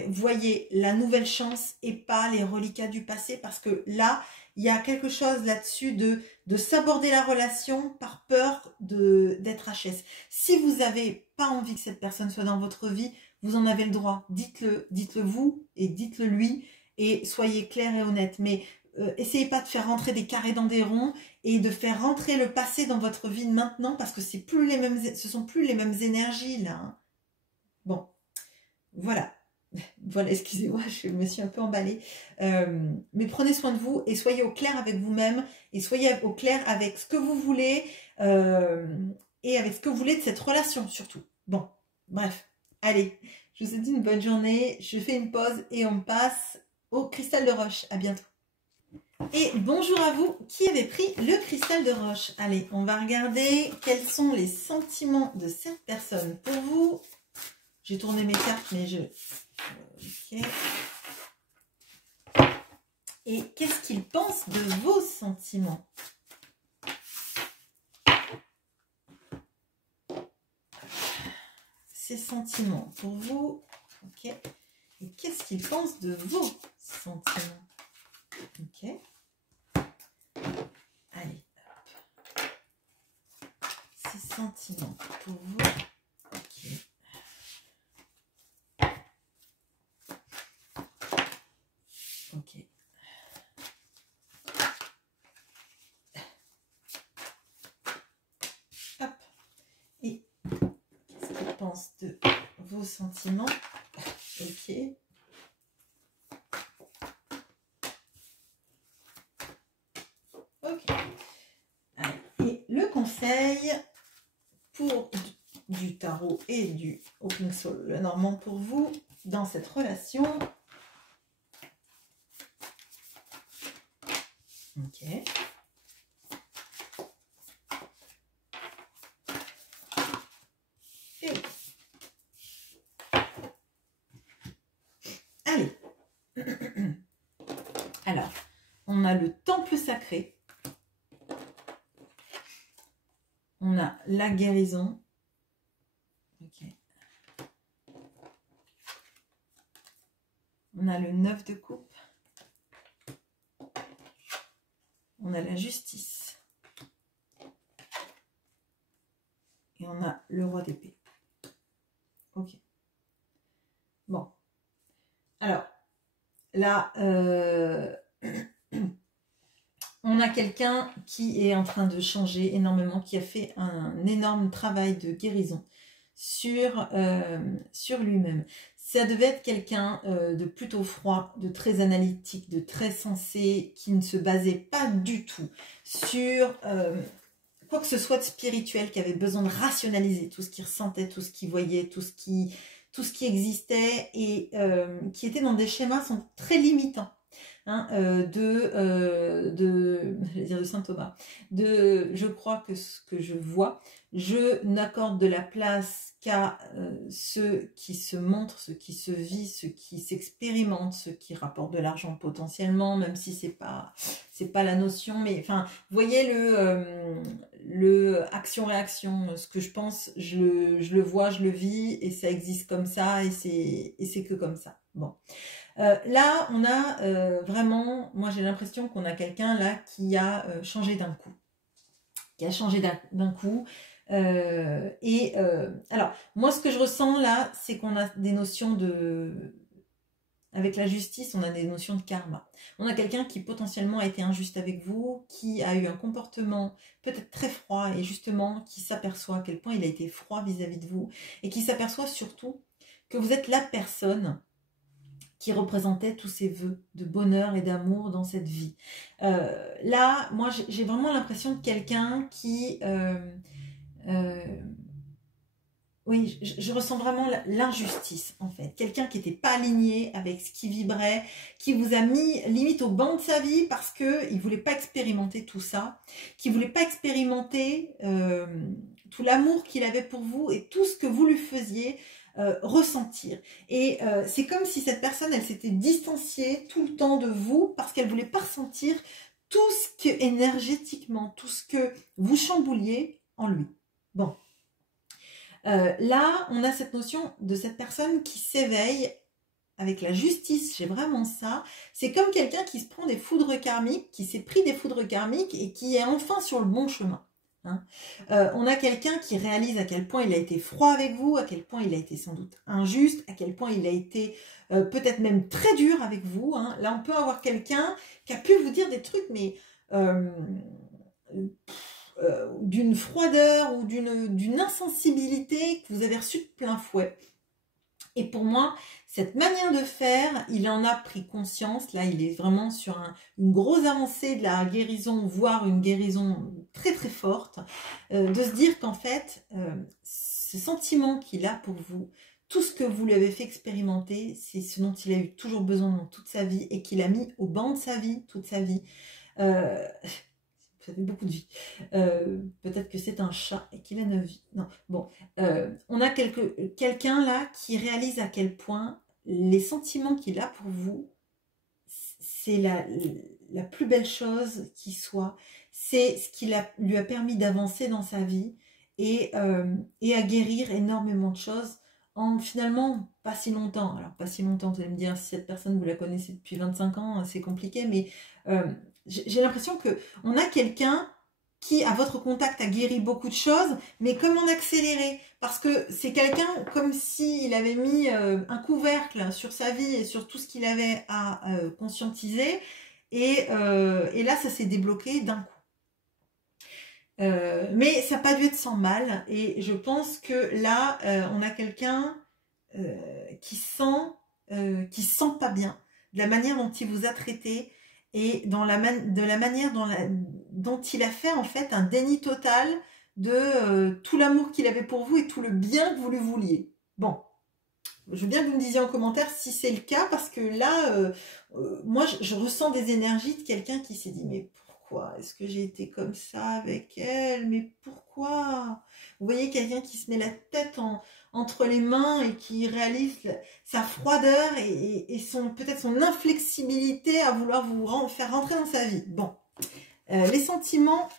voyez la nouvelle chance et pas les reliquats du passé, parce que là, il y a quelque chose là-dessus de s'aborder la relation par peur d'être HS. Si vous n'avez pas envie que cette personne soit dans votre vie, vous en avez le droit. Dites-le vous et dites-le lui et soyez clair et honnête. Mais essayez pas de faire rentrer des carrés dans des ronds et de faire rentrer le passé dans votre vie maintenant, parce que ce sont plus les mêmes énergies là. Hein. Bon, voilà. Voilà, excusez-moi, je me suis un peu emballée. Mais prenez soin de vous et soyez au clair avec vous-même et soyez au clair avec ce que vous voulez et avec ce que vous voulez de cette relation surtout. Bon, bref, allez, je vous souhaite une bonne journée. Je fais une pause et on passe au cristal de roche. À bientôt. Et bonjour à vous qui avez pris le cristal de roche. Allez, on va regarder quels sont les sentiments de cette personne pour vous. J'ai tourné mes cartes, mais je... Ok. Et qu'est-ce qu'il pense de vos sentiments? Ses sentiments pour vous. Ok. Et qu'est-ce qu'il pense de vos sentiments? Ok. Allez. Hop. Ses sentiments pour vous. Ok. Ok. Hop. Et qu'est-ce qu'il pense de vos sentiments? Ok. Ok. Allez. Et le conseil pour du tarot et du Open Soul Lenormand pour vous dans cette relation. Ok. Et allez. Alors, on a le temple sacré. On a la guérison. Ok. On a le 9 de coupe. On a la justice. Et on a le roi d'épée. Ok. Bon. Alors, là, on a quelqu'un qui est en train de changer énormément, qui a fait un énorme travail de guérison sur lui-même. Ça devait être quelqu'un de plutôt froid, de très analytique, de très sensé, qui ne se basait pas du tout sur quoi que ce soit de spirituel, qui avait besoin de rationaliser tout ce qu'il ressentait, tout ce qu'il voyait, tout ce qui existait, et qui était dans des schémas sont très limitants. Hein, j'allais dire de saint Thomas, je crois que ce que je vois, je n'accorde de la place qu'à ceux qui se montrent, ceux qui se vivent, ceux qui s'expérimentent, ceux qui rapportent de l'argent potentiellement, même si c'est pas la notion, mais enfin, vous voyez le action-réaction, ce que je pense, je le vois, je le vis, et ça existe comme ça, et c'est que comme ça. Bon. Là, on a vraiment, moi j'ai l'impression qu'on a quelqu'un là qui a changé d'un coup. Qui a changé d'un coup. Alors, moi ce que je ressens là, c'est qu'on a des notions de... Avec la justice, on a des notions de karma. On a quelqu'un qui potentiellement a été injuste avec vous, qui a eu un comportement peut-être très froid, et justement qui s'aperçoit à quel point il a été froid vis-à-vis de vous, et qui s'aperçoit surtout que vous êtes la personne qui représentait tous ces vœux de bonheur et d'amour dans cette vie. Là, moi, j'ai vraiment l'impression de quelqu'un qui... oui, je ressens vraiment l'injustice, en fait. Quelqu'un qui n'était pas aligné avec ce qui vibrait, qui vous a mis limite au banc de sa vie parce qu'il ne voulait pas expérimenter tout ça, qui ne voulait pas expérimenter tout l'amour qu'il avait pour vous et tout ce que vous lui faisiez ressentir. Et c'est comme si cette personne, elle s'était distanciée tout le temps de vous parce qu'elle ne voulait pas ressentir tout ce que, énergétiquement, tout ce que vous chambouliez en lui. Bon. Là, on a cette notion de cette personne qui s'éveille avec la justice, j'ai vraiment ça. C'est comme quelqu'un qui se prend des foudres karmiques, qui s'est pris des foudres karmiques et qui est enfin sur le bon chemin. Hein. On a quelqu'un qui réalise à quel point il a été froid avec vous, à quel point il a été sans doute injuste, à quel point il a été peut-être même très dur avec vous. Hein. Là, on peut avoir quelqu'un qui a pu vous dire des trucs, mais... d'une froideur ou d'une insensibilité que vous avez reçue de plein fouet. Et pour moi, cette manière de faire, il en a pris conscience. Là, il est vraiment sur une grosse avancée de la guérison, voire une guérison très très forte, de se dire qu'en fait, ce sentiment qu'il a pour vous, tout ce que vous lui avez fait expérimenter, c'est ce dont il a eu toujours besoin dans toute sa vie et qu'il a mis au banc de sa vie, toute sa vie. Ça fait beaucoup de vie. Peut-être que c'est un chat et qu'il a 9 vies. Non, bon. On a quelqu'un là qui réalise à quel point les sentiments qu'il a pour vous, c'est la plus belle chose qui soit. C'est ce qui lui a permis d'avancer dans sa vie et à guérir énormément de choses en finalement pas si longtemps. Alors pas si longtemps, vous allez me dire, si cette personne vous la connaissez depuis 25 ans, c'est compliqué, mais j'ai l'impression qu'on a quelqu'un qui, à votre contact, a guéri beaucoup de choses, mais comme en accéléré, parce que c'est quelqu'un comme s'il avait mis un couvercle sur sa vie et sur tout ce qu'il avait à conscientiser, et là, ça s'est débloqué d'un coup. Mais ça n'a pas dû être sans mal, et je pense que là, on a quelqu'un qui sent pas bien, de la manière dont il vous a traité, et de la manière dont il a fait en fait un déni total de tout l'amour qu'il avait pour vous et tout le bien que vous lui vouliez. Bon, je veux bien que vous me disiez en commentaire si c'est le cas, parce que là, moi je ressens des énergies de quelqu'un qui s'est dit mais pourquoi est-ce que j'ai été comme ça avec elle, mais pourquoi? Vous voyez quelqu'un qui se met la tête entre les mains et qui réalise sa froideur et peut-être son inflexibilité à vouloir vous faire rentrer dans sa vie. Bon, les sentiments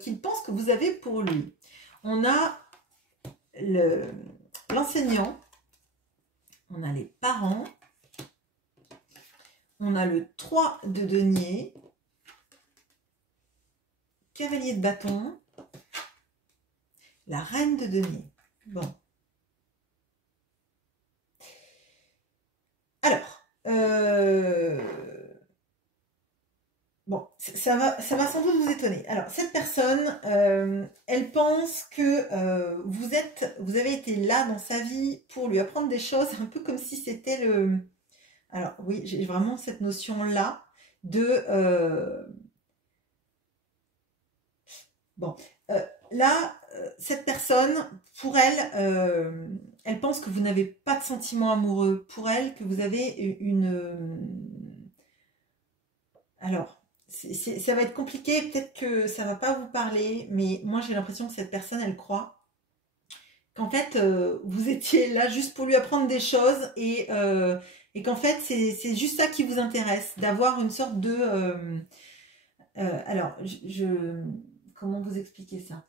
qu'il pense que vous avez pour lui. On a l'enseignant, on a les parents, on a le 3 de denier, cavalier de bâton, la reine de denier. Bon. Alors, bon, ça va sans doute vous étonner. Alors, cette personne, elle pense que vous avez été là dans sa vie pour lui apprendre des choses, un peu comme si c'était le... Alors, oui, j'ai vraiment cette notion-là de... Bon, là, cette personne, pour elle, elle pense que vous n'avez pas de sentiments amoureux. Pour elle, que vous avez une... Alors, ça va être compliqué, peut-être que ça va pas vous parler, mais moi j'ai l'impression que cette personne, elle croit qu'en fait, vous étiez là juste pour lui apprendre des choses et qu'en fait, c'est juste ça qui vous intéresse, d'avoir une sorte de... alors, comment vous expliquer ça?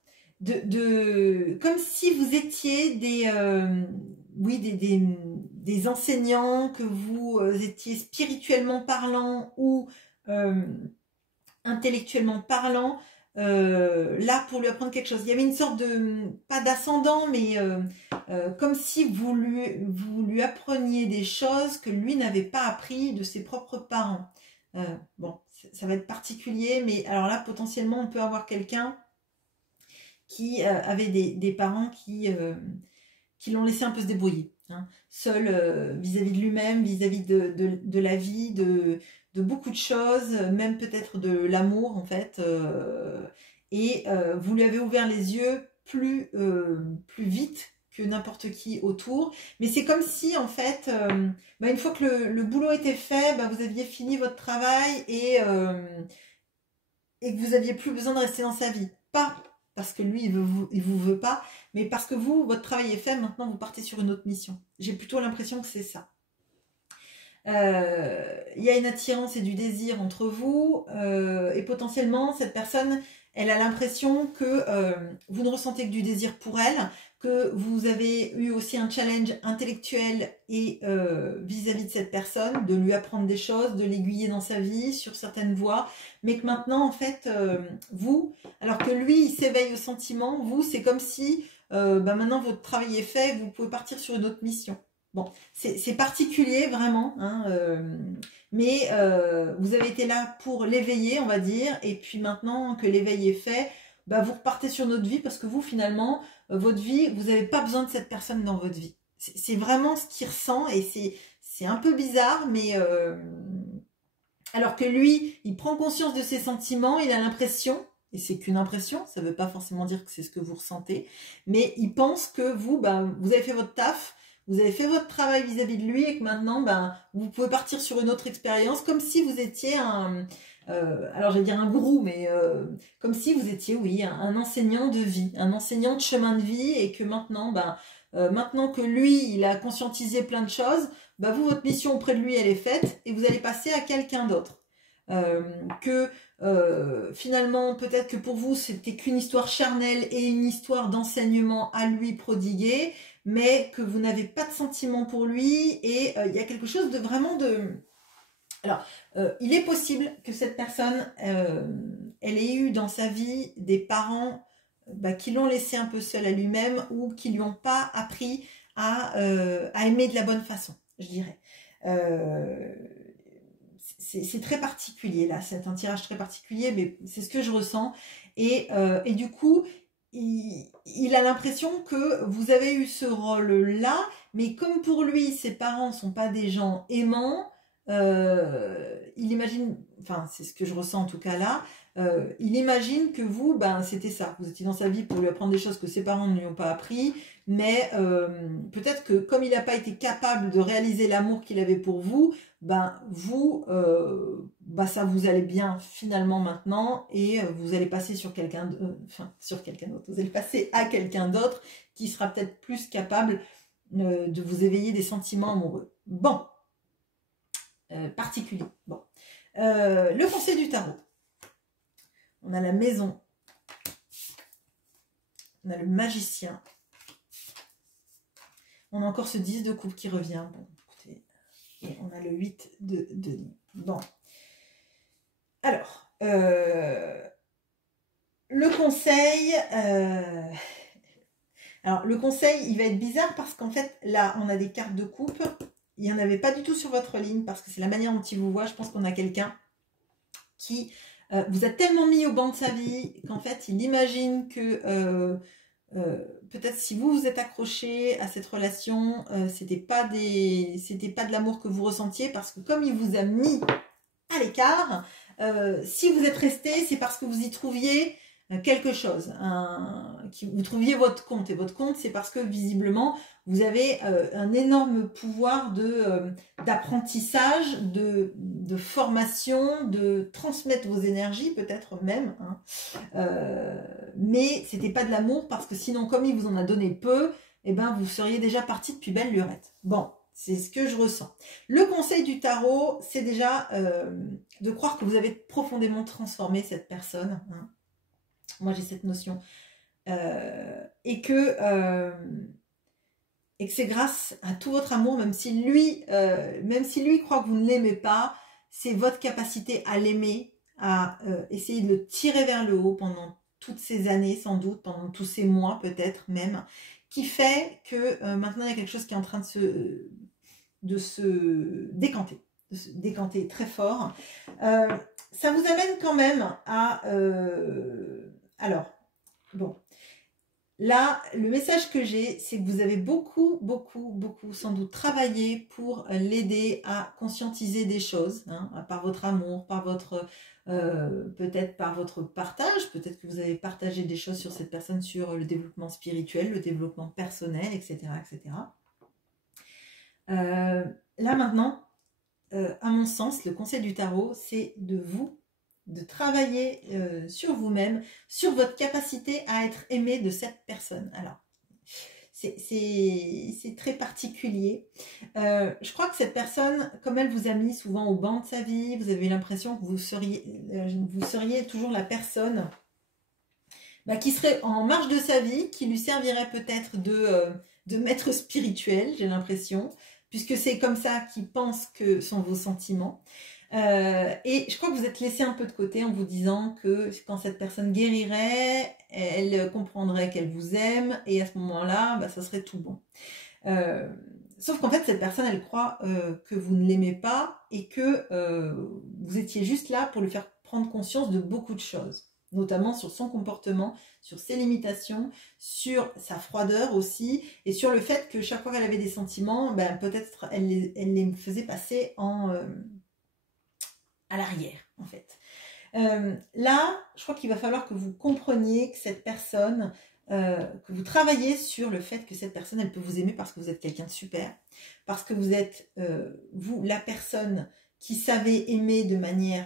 Comme si vous étiez des enseignants, que vous étiez spirituellement parlant ou intellectuellement parlant, là pour lui apprendre quelque chose. Il y avait une sorte de, pas d'ascendant, mais comme si vous lui appreniez des choses que lui n'avait pas appris de ses propres parents. Bon, ça va être particulier, mais alors là, potentiellement, on peut avoir quelqu'un qui avait des parents qui l'ont laissé un peu se débrouiller, hein, seul vis-à-vis de lui-même, vis-à-vis de la vie, de beaucoup de choses, même peut-être de l'amour en fait, et vous lui avez ouvert les yeux plus vite que n'importe qui autour, mais c'est comme si en fait, une fois que le boulot était fait, vous aviez fini votre travail et que vous aviez plus besoin de rester dans sa vie, pas parce que lui il vous veut pas, mais parce que vous, votre travail est fait, maintenant vous partez sur une autre mission. J'ai plutôt l'impression que c'est ça. Il y a une attirance et du désir entre vous, et potentiellement cette personne, elle a l'impression que vous ne ressentez que du désir pour elle, que vous avez eu aussi un challenge intellectuel et vis-à-vis de cette personne, de lui apprendre des choses, de l'aiguiller dans sa vie sur certaines voies, mais que maintenant en fait vous, alors que lui il s'éveille au sentiment, vous c'est comme si maintenant votre travail est fait, vous pouvez partir sur une autre mission. Bon, c'est particulier vraiment, hein, mais vous avez été là pour l'éveiller, on va dire, et puis maintenant que l'éveil est fait, vous repartez sur notre vie parce que vous, finalement, votre vie, vous n'avez pas besoin de cette personne dans votre vie. C'est vraiment ce qu'il ressent et c'est un peu bizarre, mais alors que lui, il prend conscience de ses sentiments, il a l'impression, et c'est qu'une impression, ça ne veut pas forcément dire que c'est ce que vous ressentez, mais il pense que vous, vous avez fait votre taf, Vous avez fait votre travail vis-à-vis de lui et que maintenant, ben, vous pouvez partir sur une autre expérience, comme si vous étiez alors j'allais dire un gourou, mais comme si vous étiez, oui, un enseignant de vie, un enseignant de chemin de vie, et que maintenant, ben, maintenant que lui, il a conscientisé plein de choses, ben, vous, votre mission auprès de lui, elle est faite, et vous allez passer à quelqu'un d'autre. Que finalement, peut-être que pour vous, c'était qu'une histoire charnelle et une histoire d'enseignement à lui prodiguer, mais que vous n'avez pas de sentiment pour lui, et il y a quelque chose de vraiment de... Alors, il est possible que cette personne, elle ait eu dans sa vie des parents qui l'ont laissé un peu seul à lui-même ou qui lui ont pas appris à aimer de la bonne façon, je dirais. C'est très particulier là, c'est un tirage très particulier, mais c'est ce que je ressens. Et du coup, il a l'impression que vous avez eu ce rôle-là, mais comme pour lui, ses parents ne sont pas des gens aimants, il imagine, enfin c'est ce que je ressens en tout cas là, il imagine que vous, ben c'était ça, vous étiez dans sa vie pour lui apprendre des choses que ses parents ne lui ont pas appris, mais peut-être que comme il n'a pas été capable de réaliser l'amour qu'il avait pour vous, ben vous, ça vous allez bien finalement maintenant, et vous allez passer sur quelqu'un, sur quelqu'un d'autre, vous allez passer à quelqu'un d'autre qui sera peut-être plus capable de vous éveiller des sentiments amoureux. Bon. Particulier. Bon. Le conseil du tarot. On a la maison. On a le magicien. On a encore ce 10 de coupe qui revient. Bon, écoutez. Et on a le 8 de denier. Bon. Alors, le conseil... Alors, le conseil, il va être bizarre parce qu'en fait, là, on a des cartes de coupe. Il n'y en avait pas du tout sur votre ligne parce que c'est la manière dont il vous voit. Je pense qu'on a quelqu'un qui vous a tellement mis au banc de sa vie qu'en fait, il imagine que peut-être si vous vous êtes accroché à cette relation, c'était pas de l'amour que vous ressentiez, parce que comme il vous a mis à l'écart, si vous êtes resté, c'est parce que vous y trouviez quelque chose, vous trouviez votre compte, et votre compte, c'est parce que visiblement vous avez un énorme pouvoir d'apprentissage, de formation, de transmettre vos énergies peut-être même, mais c'était pas de l'amour, parce que sinon comme il vous en a donné peu, eh ben vous seriez déjà parti depuis belle lurette. Bon, c'est ce que je ressens. Le conseil du tarot, c'est déjà de croire que vous avez profondément transformé cette personne, hein. Moi j'ai cette notion, et que c'est grâce à tout votre amour, même si lui croit que vous ne l'aimez pas, c'est votre capacité à l'aimer, à essayer de le tirer vers le haut pendant toutes ces années, sans doute, pendant tous ces mois peut-être même, qui fait que maintenant il y a quelque chose qui est en train de se décanter très fort. Ça vous amène quand même à... alors, bon, là, le message que j'ai, c'est que vous avez beaucoup, sans doute travaillé pour l'aider à conscientiser des choses, hein, par votre amour, par votre... peut-être par votre partage, peut-être que vous avez partagé des choses sur cette personne, sur le développement spirituel, le développement personnel, etc., etc. Là maintenant, à mon sens, le conseil du tarot, c'est de travailler sur vous-même, sur votre capacité à être aimé de cette personne. Alors, c'est très particulier. Je crois que cette personne, comme elle vous a mis souvent au banc de sa vie, vous avez l'impression que vous seriez toujours la personne qui serait en marge de sa vie, qui lui servirait peut-être de maître spirituel, j'ai l'impression, puisque c'est comme ça qu'il pense que sont vos sentiments. Et je crois que vous êtes laissé un peu de côté en vous disant que quand cette personne guérirait, elle comprendrait qu'elle vous aime, et à ce moment-là, ça serait tout bon. Sauf qu'en fait, cette personne, elle croit que vous ne l'aimez pas, et que vous étiez juste là pour lui faire prendre conscience de beaucoup de choses, notamment sur son comportement, sur ses limitations, sur sa froideur aussi, et sur le fait que chaque fois qu'elle avait des sentiments, peut-être elle les faisait passer à l'arrière, en fait. Là, je crois qu'il va falloir que vous compreniez que cette personne, que vous travaillez sur le fait que cette personne, elle peut vous aimer parce que vous êtes quelqu'un de super, parce que vous êtes, vous, la personne qui savait aimer de manière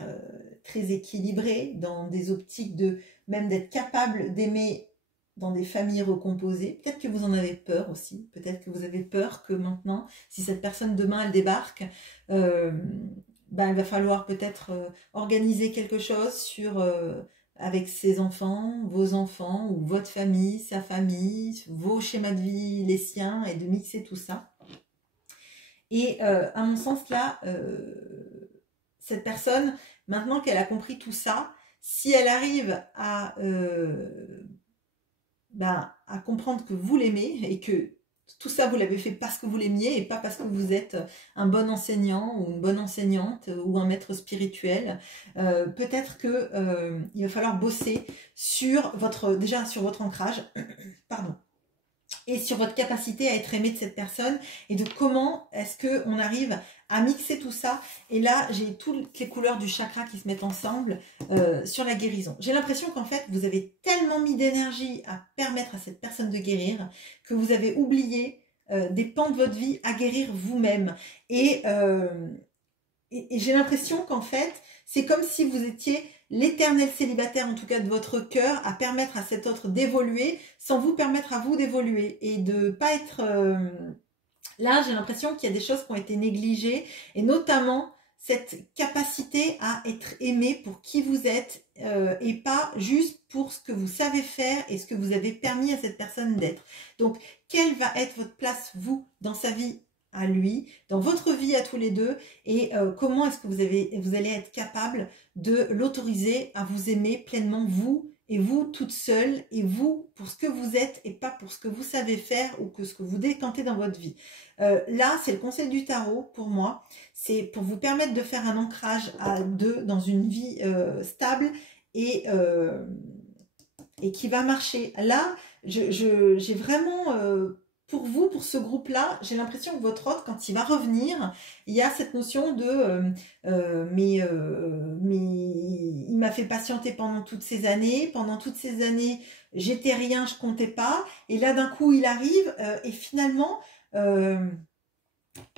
très équilibrée, dans des optiques de même d'être capable d'aimer dans des familles recomposées. Peut-être que vous en avez peur aussi, peut-être que vous avez peur que maintenant, si cette personne demain, elle débarque, ben, il va falloir peut-être organiser quelque chose sur... avec ses enfants, vos enfants, ou votre famille, sa famille, vos schémas de vie, les siens, et de mixer tout ça. Et à mon sens, là, cette personne, maintenant qu'elle a compris tout ça, si elle arrive à comprendre que vous l'aimez et que tout ça, vous l'avez fait parce que vous l'aimiez et pas parce que vous êtes un bon enseignant ou une bonne enseignante ou un maître spirituel. Peut-être que il va falloir bosser sur déjà sur votre ancrage, pardon, et sur votre capacité à être aimé de cette personne et de comment est-ce que on arrive à mixer tout ça. Et là, j'ai toutes les couleurs du chakra qui se mettent ensemble sur la guérison. J'ai l'impression qu'en fait, vous avez tellement mis d'énergie à permettre à cette personne de guérir que vous avez oublié des pans de votre vie à guérir vous-même. Et j'ai l'impression qu'en fait, c'est comme si vous étiez l'éternel célibataire, en tout cas de votre cœur, à permettre à cet autre d'évoluer sans vous permettre à vous d'évoluer et de pas être... Là, j'ai l'impression qu'il y a des choses qui ont été négligées et notamment cette capacité à être aimé pour qui vous êtes et pas juste pour ce que vous savez faire et ce que vous avez permis à cette personne d'être. Donc, quelle va être votre place, vous, dans sa vie à lui, dans votre vie à tous les deux, et comment est-ce que vous allez être capable de l'autoriser à vous aimer pleinement, vous, et vous toute seule, et vous pour ce que vous êtes, et pas pour ce que vous savez faire, ou que ce que vous décantez dans votre vie. Là, c'est le conseil du tarot, pour moi, c'est pour vous permettre de faire un ancrage à deux dans une vie stable, et qui va marcher. Là, j'ai vraiment... pour vous, pour ce groupe-là, j'ai l'impression que votre hôte, quand il va revenir, il y a cette notion de mais il m'a fait patienter pendant toutes ces années. Pendant toutes ces années, j'étais rien, je comptais pas. Et là, d'un coup, il arrive et finalement,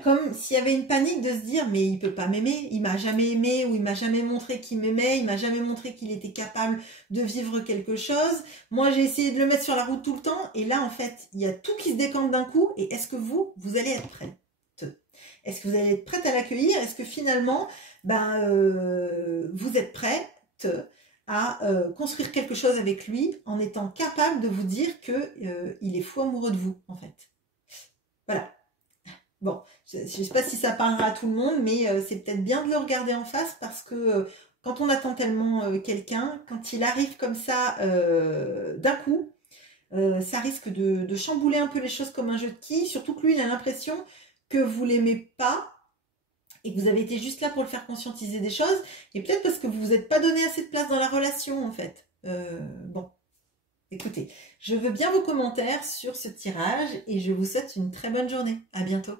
comme s'il y avait une panique de se dire mais il peut pas m'aimer, il m'a jamais aimé ou il m'a jamais montré qu'il m'aimait, il m'a jamais montré qu'il était capable de vivre quelque chose. Moi j'ai essayé de le mettre sur la route tout le temps et là en fait il y a tout qui se décante d'un coup. Et est-ce que vous allez être prête? Est-ce que vous allez être prête à l'accueillir? Est-ce que finalement vous êtes prête à construire quelque chose avec lui en étant capable de vous dire que il est fou amoureux de vous en fait? Voilà. Bon, je ne sais pas si ça parlera à tout le monde, mais c'est peut-être bien de le regarder en face parce que quand on attend tellement quelqu'un, quand il arrive comme ça d'un coup, ça risque de chambouler un peu les choses comme un jeu de quilles, surtout que lui, il a l'impression que vous l'aimez pas et que vous avez été juste là pour le faire conscientiser des choses, et peut-être parce que vous vous êtes pas donné assez de place dans la relation en fait. Bon. Écoutez, je veux bien vos commentaires sur ce tirage et je vous souhaite une très bonne journée. À bientôt.